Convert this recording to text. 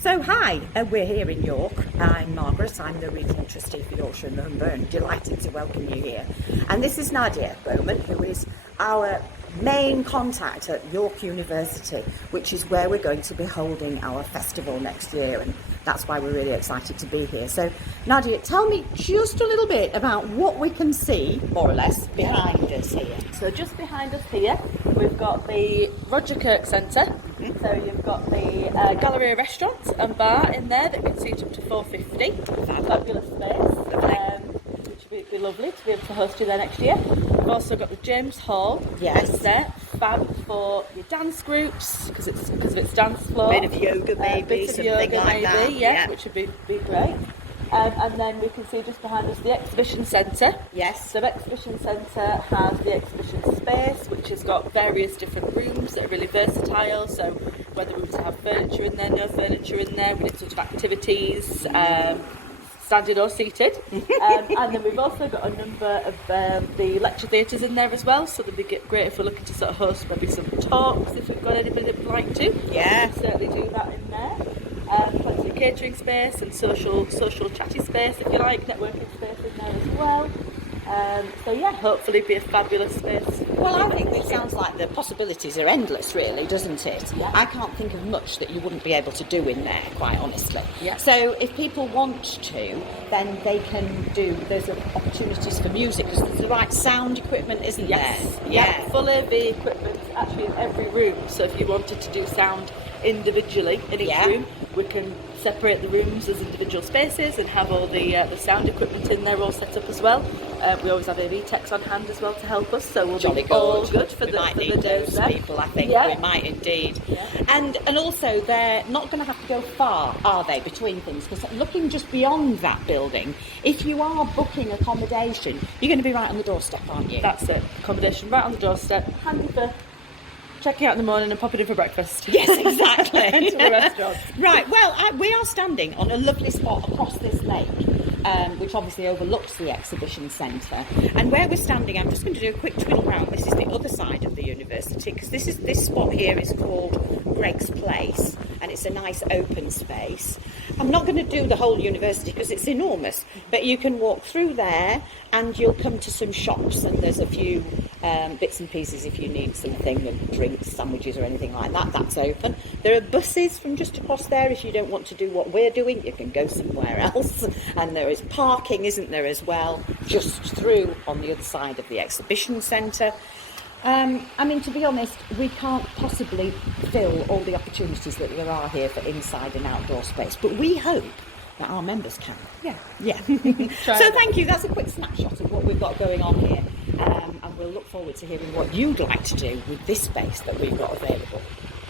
So hi, we're here in York. I'm Margaret, I'm the Regional Trustee for Yorkshire and Northumberland. Delighted to welcome you here. And this is Nadia Bowman, who is our main contact at York University, which is where we're going to be holding our festival next year, and that's why we're really excited to be here. So Nadia, tell me just a little bit about what we can see, more or less, behind us here. So just behind us here, we've got the Roger Kirk Centre. So you've got the Galleria restaurant and bar in there that can seat up to 450. Fabulous space, which would be lovely to be able to host you there next year. We've also got the James Hall. Yes. There, fab for your dance groups because of its dance floor. Bit of yoga maybe, bit of something yoga like maybe, that. yeah, which would be great. And then we can see just behind us the exhibition centre. Yes. So exhibition centre has the exhibition space, which has got various different rooms that are really versatile. So whether we were to have furniture in there, no furniture in there, we did sort of activities, standing or seated. And then we've also got a number of the lecture theatres in there as well. So they'd be great if we're looking to sort of host maybe some talks, if we've got anybody that would like to. Yeah. We can certainly do that in there. Plenty of catering space and social chatty space, if you like, networking space in there as well. So yeah, hopefully be a fabulous space. Well, I think it sounds like the possibilities are endless, really, doesn't it? Yeah. I can't think of much that you wouldn't be able to do in there, quite honestly. Yeah. So if people want to, then they can do, there's opportunities for music, because there's the right sound equipment, isn't there? Yeah. Full AV equipment actually in every room. So if you wanted to do sound individually in each room, we can separate the rooms as individual spaces and have all the sound equipment in there all set up as well. We always have AV techs on hand as well to help us, so we'll Jolly be all good. good for We the might for need the days those there. people, I think. Yeah. We might indeed. Yeah. And also, they're not going to have to go far, are they, between things? Because looking just beyond that building, if you are booking accommodation, you're going to be right on the doorstep, aren't you? That's it. Accommodation right on the doorstep. Handy for checking out in the morning and popping in for breakfast. Yes, exactly. Into the restaurant. Right, well, we are standing on a lovely spot across this lake, which obviously overlooks the exhibition centre. And where we're standing, I'm just going to do a quick twiddle round. This is the other side of the university, because this spot here is called Greg's Place, and it's a nice open space. I'm not going to do the whole university because it's enormous, but you can walk through there and you'll come to some shops, and there's a few bits and pieces if you need something, and drinks, sandwiches or anything like that, that's open. There are buses from just across there. If you don't want to do what we're doing, you can go somewhere else. And there is parking, isn't there, as well, just through on the other side of the exhibition centre. I mean, to be honest, we can't possibly fill all the opportunities that there are here for inside and outdoor space, but we hope that our members can. Yeah. So thank you. That's a quick snapshot of what we've got going on here. And we'll look forward to hearing what you'd like to do with this space that we've got available.